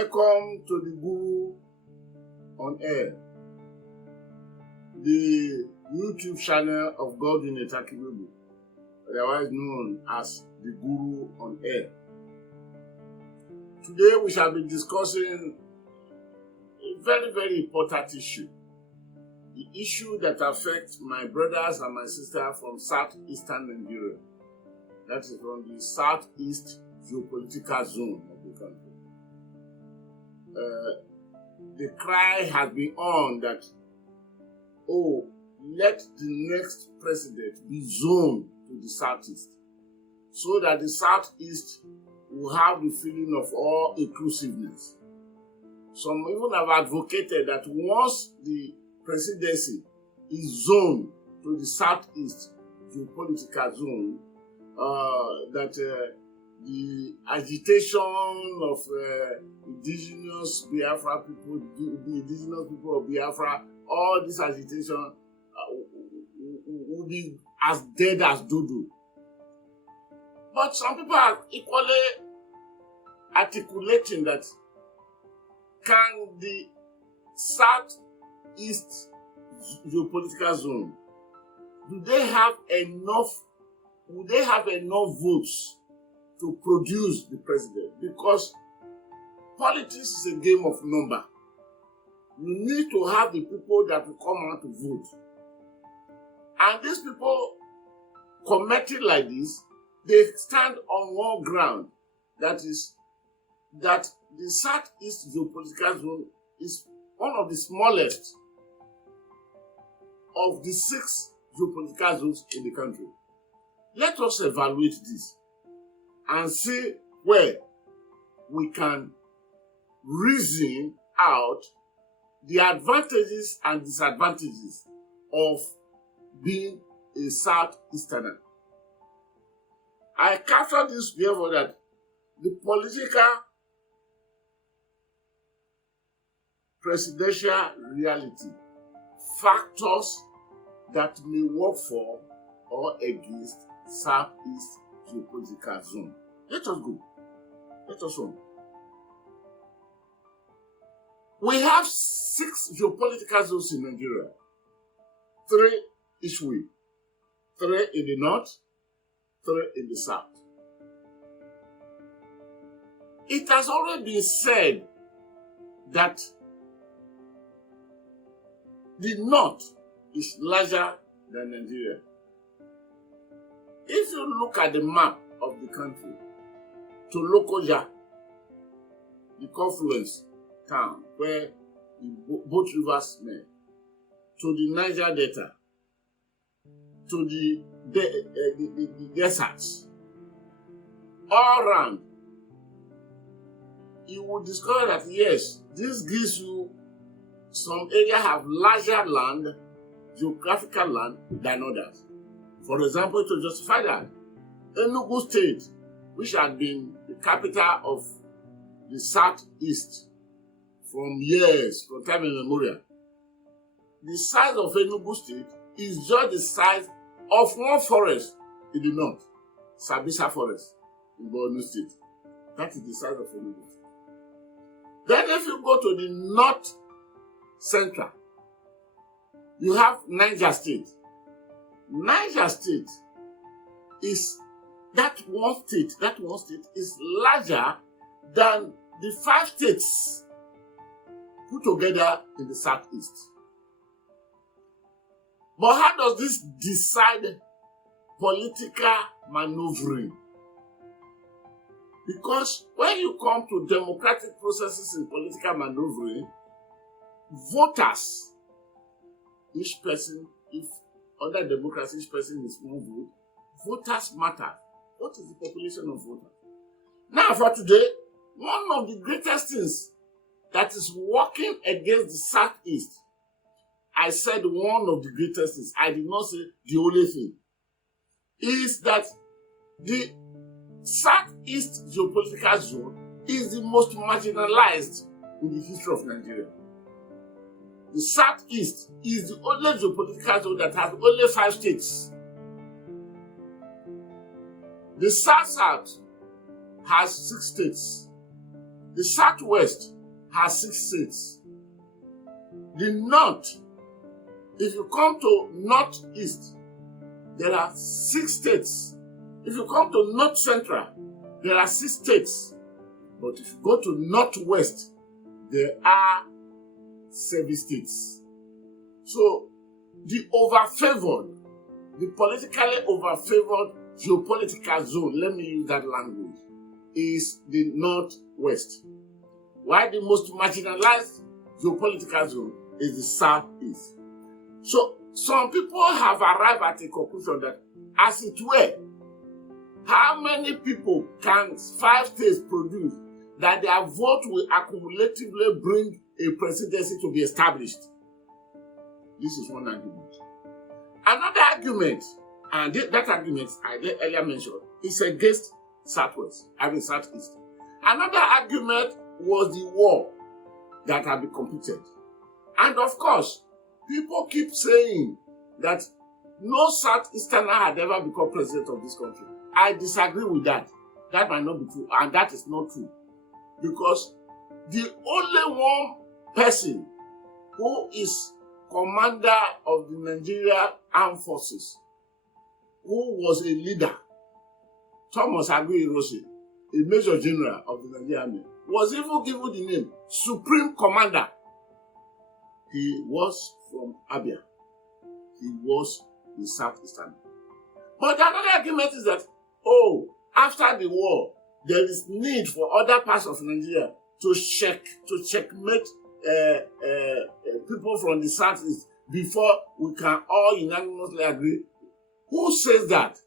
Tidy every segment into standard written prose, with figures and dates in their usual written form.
Welcome to the Guru on Air, the YouTube channel of Godwin Igbo, otherwise known as the Guru on Air. Today we shall be discussing a very, very important issue. The issue that affects my brothers and my sisters from southeastern Nigeria. That is from the southeast geopolitical zone of the country. The cry has been on that, oh, let the next president be zoned to the southeast, so that the southeast will have the feeling of all inclusiveness. Some even have advocated that once the presidency is zoned to the southeast geopolitical zone, the agitation of indigenous Biafra people, the indigenous people of Biafra, all this agitation will be as dead as dodo. But some people are equally articulating that, can the southeast geopolitical zone, would they have enough votes to produce the president? Because politics is a game of number. You need to have the people that will come out to vote. And these people committed like this, they stand on one ground. That is, that the southeast geopolitical zone is one of the smallest of the 6 geopolitical zones in the country. Let us evaluate this and see where we can reason out the advantages and disadvantages of being a Southeasterner. I capture this therefore that the political presidential reality, factors that may work for or against Southeast geopolitical zone. Let us go. Let us on. We have 6 geopolitical zones in Nigeria. 3 each way. 3 in the north, 3 in the south. It has already been said that the north is larger than Nigeria. If you look at the map of the country, to Lokoja, the confluence town where both rivers meet, to the Niger Delta, to the deserts, all around, you will discover that yes, this gives you some areas have larger land, geographical land than others. For example, to justify that, Enugu State, which had been the capital of the southeast from time immemorial, the size of Enugu State is just the size of one forest in the north, Sabisa Forest in Borno State. That is the size of Enugu State. Then if you go to the north central, you have Niger State. Niger State is that one state is larger than the 5 states put together in the southeast. But how does this decide political maneuvering? Because when you come to democratic processes in political maneuvering, voters, each person, if under democracy each person is one vote, voters matter. What is the population of voters? Now for today, one of the greatest things that is working against the southeast, I said one of the greatest things, I did not say the only thing, is that the southeast geopolitical zone is the most marginalized in the history of Nigeria. The southeast is the only geopolitical zone that has only 5 states. The south-south has 6 states. The Southwest has 6 states. The North, if you come to Northeast, there are 6 states. If you come to North Central, there are 6 states. But if you go to Northwest, there are 7 states. So the politically overfavored geopolitical zone, let me use that language, is the Northwest. While the most marginalized geopolitical zone is the Southeast. So some people have arrived at a conclusion that, as it were, how many people can 5 states produce that their vote will accumulatively bring a presidency to be established? This is one argument. Another argument, and that argument I earlier mentioned, is against Southwest, Southeast. Another argument was the war that had been completed. And of course, people keep saying that no Southeasterner had ever become president of this country. I disagree with that. That might not be true, and that is not true. Because the only one person who is commander of the Nigeria Armed Forces, who was a leader, Thomas Aguiyi-Ironsi, a major general of the Nigerian Army, was even given the name Supreme Commander. He was from Abia. He was the Southeastern. But another argument is that, after the war, there is need for other parts of Nigeria to checkmate people from the Southeast before we can all unanimously agree. Who says that?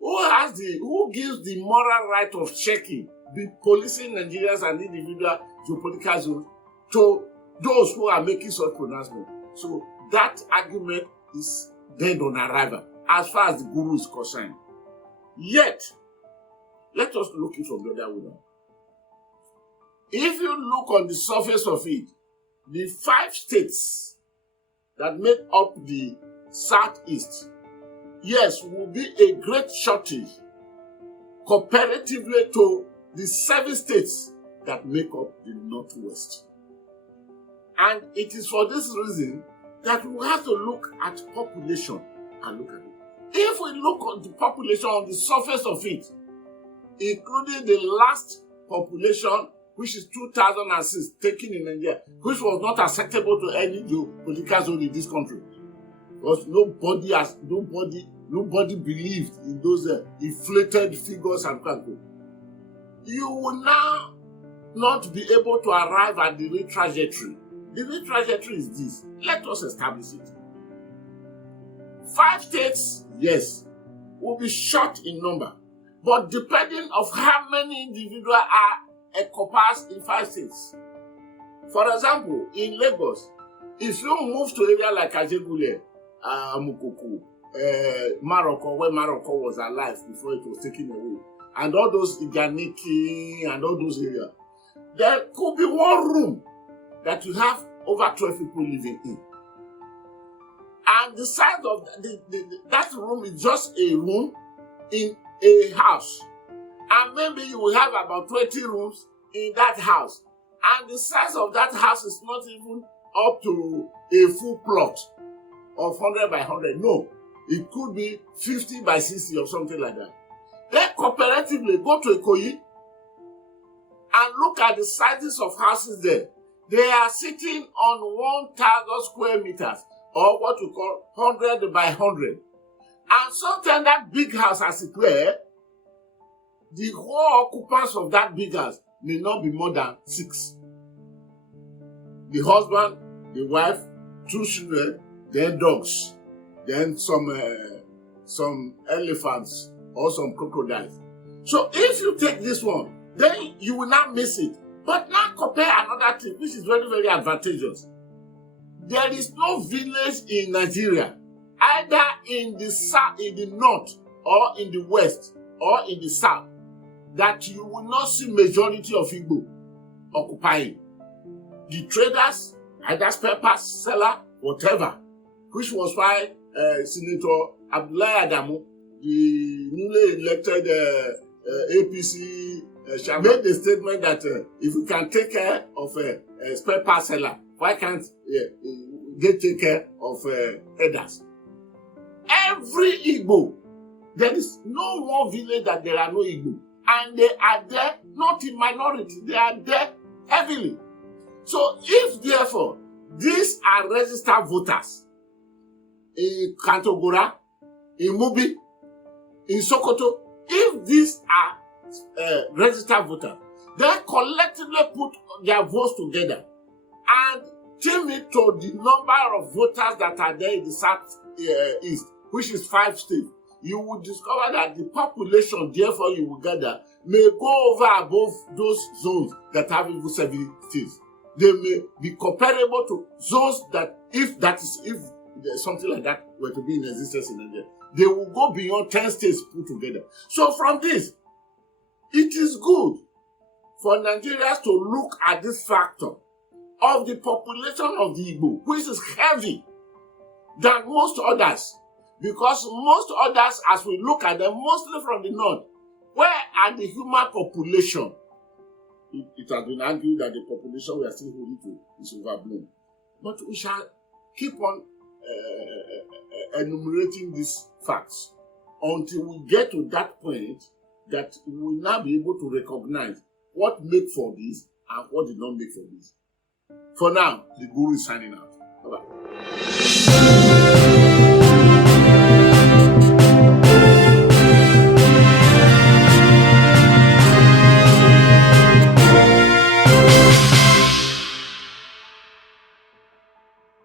Who gives the moral right of checking, the policing Nigerians and individual geopolitical zones to those who are making such pronouncements? So that argument is dead on arrival as far as the guru is concerned. Yet, let us look it from the other way around. If you look on the surface of it, the 5 states that make up the Southeast, yes, will be a great shortage comparatively to the 7 states that make up the Northwest. And it is for this reason that we have to look at population and look at it. If we look on the population on the surface of it, including the last population, which is 2006, taken in Nigeria, which was not acceptable to any geopolitical zone in this country, because nobody believed in those inflated figures and quantity. You will now not be able to arrive at the real trajectory. The real trajectory is this. Let us establish it. 5 states, yes, will be short in number, but depending of how many individuals are encompassed in 5 states. For example, in Lagos, if you move to area like Ajegule, Amukoko, Morocco, where Morocco was alive before it was taken away, and all those Iganiki and all those areas, there could be one room that you have over 12 people living in. And the size of that room is just a room in a house. And maybe you will have about 20 rooms in that house. And the size of that house is not even up to a full plot of 100 by 100. No, it could be 50 by 60 or something like that. Then comparatively, go to Ikoyi and look at the sizes of houses there. They are sitting on 1,000 square meters, or what we call 100 by 100. And sometimes that big house, as it were, the whole occupants of that big house may not be more than 6. The husband, the wife, 2 children, then dogs, then some elephants or some crocodiles. So if you take this one, then you will not miss it. But now compare another thing, which is very, very advantageous. There is no village in Nigeria, either in the south, in the north, or in the west, or in the south, that you will not see majority of Igbo occupying. The traders, either spare parts seller, whatever, which was why Senator Abdullahi Adamu, the newly elected APC made the statement that if we can take care of a spare part seller, why can't they take care of others? Every Igbo, there is no one village that there are no Igbo. And they are there, not in minority, they are there heavily. So if therefore, these are registered voters in Kantogora, in Mubi, in Sokoto, if these are registered voters, they collectively put their votes together and team it to the number of voters that are there in the South East, which is 5 states. You will discover that the population, therefore, you will gather, may go over above those zones that have even 7 states. They may be comparable to zones that, if something like that were to be in existence in Nigeria, they will go beyond 10 states put together. So from this, it is good for Nigerians to look at this factor of the population of the Igbo, which is heavy than most others. Because most others, as we look at them, mostly from the north, where are the human population? It has been argued that the population we are still holding to is overblown. But we shall keep on enumerating these facts until we get to that point that we will now be able to recognize what made for this and what did not make for this. For now, the Guru is signing out. Bye-bye.